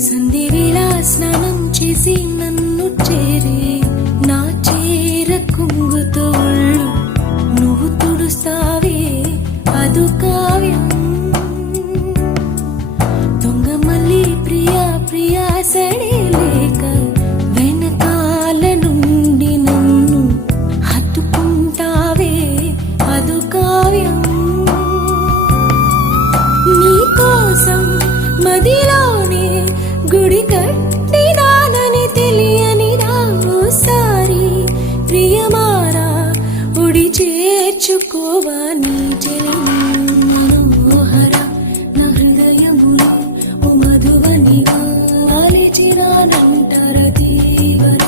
సంధివేళ స్నానం చేసి నన్ను చేరే నా చేర కుంగుతో ఒళ్ళు నువ్వు తుడుస్తావే అదు కావ్యం దొంగ మళ్ళీ ప్రియా ప్రియా సడే లేక వెనకాల నుండి నన్ను హత్తుకుంటావే అదు కావ్యం నీ కోసం మదిలోనే గుడి కట్టినానని తెలియని రాసారి ప్రియమారా ఉడి చేర్చుకోవా నీ మనోహర నా హృదయములో ఓ మధువనిగా ఆలిచిరానంటర తీవర